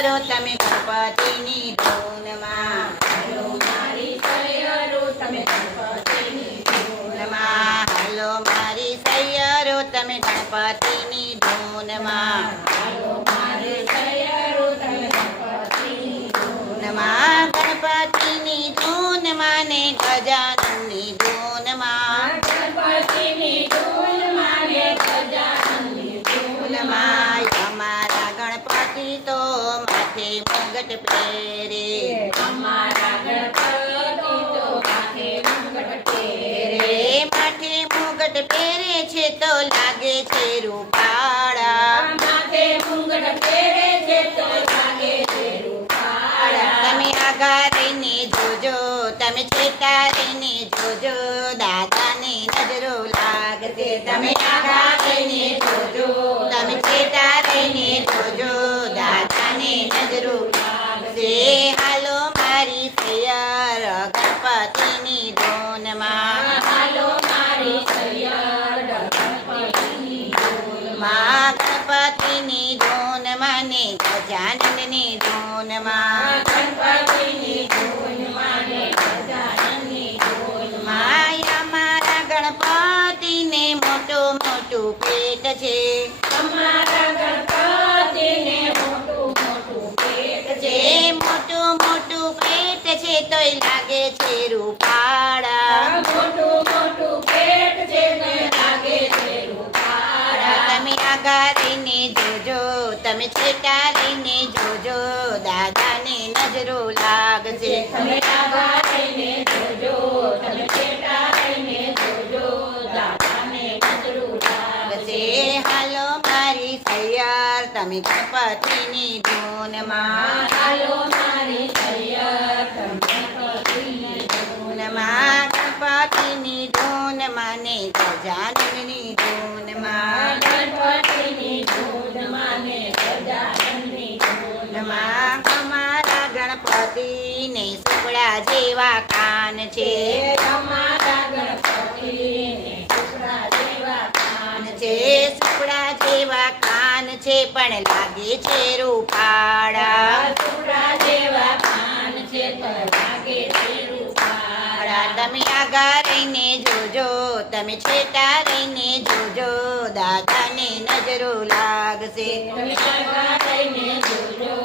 સૈયરો તમે ગણપતિની ધૂનમાં. હાલો મારી સૈયરો તમે ગણપતિની ધૂનમાં. હાલો મારી સૈયરો તમે ગણપતિની ધૂનમાં હાલો મારી સૈયરો તમે ગણપતિની ધૂનમાં ગણપતિની ધૂનમાં ને ગજાનનની ધૂનમાં ગણપતિની ધૂન માને ગજાનનની ધૂન ધૂનમાં અમારા ગણપતિ તો માથે અમારા ગણપતિ તો માથે મુગટ પહેરે માથે મુગટ પહેરે છે તો લાગે છે રૂપાળા. માથે મુગટ પહેરે છે તો લાગે છે રૂપાળા. તમે આગા રહીને જોજો તમે રહીને જોજો દાદાને નજરો લાગશે તમે આગા રહીને જોજો તમે છેટા રહીને જોજો દાદાને નજરો લાગશે હાલો મારી સૈયર ગણપતિની ધૂનમાં હાલો મારી સૈયર ગણપતિની ધૂનમાં ગણપતિની ધૂનમાં ને ગજાનંદની ધૂન માને ગજાનંદની ધૂન માયા મારા ગણપતિને મોટું મોટું પેટ છે ગણપતિને મોટું મોટું પેટ છે મોટું મોટું પેટ છે તોય લાગે છે રૂપાળા તમે છેટા જોજો દાદાને નજરો લાગશે. તમે રહીને જોજો તમે દાદાને નજરું લાગશે. હાલો મારી સૈયાર તમે ગણપતિની ધૂનમાં હાલો મારી સૈયર ગણપતિની ધૂન ધૂનમાં ગણપતિની ધૂનમાં ને ગજાનનની ધૂનમાં ગણપતિની ધૂન માને ગજાનનની ધૂન ધૂનમાં અમારા ગણપતિને જેવા કાન છે. ગણપતિને જેવા કાન છે. સુપડા જેવા કાન છે પણ લાગે છે રૂપાળા. ટુકડા જેવા કાન છે તો લાગે છે રૂપાળા. તમે આગા રહીને જોજો તમે છેટા રહીને જોજો દાદાને નજરો લાગશે. તમે આગા રહીને જોજો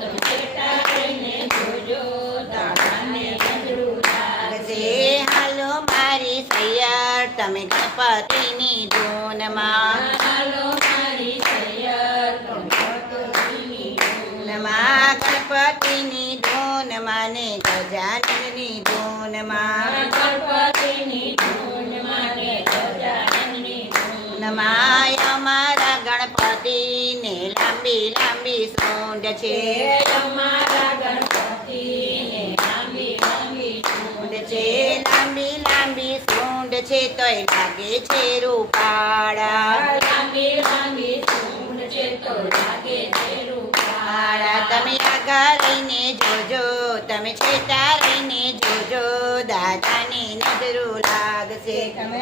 તમે પેટા રહીને જોજો દાદાને નજરું લાગશે લાગશે હાલો મારી ગણપતિની ધૂનમાં ધૂનમાં ગણપતિની ધૂનમાં ને ગજાનનની ધૂનમાં ધૂનમાં અમારા ગણપતિને લાંબી લાંબી સૂંઢ છે અમારા ગણપતિને છે તોય લાગે છે રૂપાળા. તમે આગા રહીને જોજો તમે છેટા રહીને જોજો દાદાની નજરો લાગશે. તમે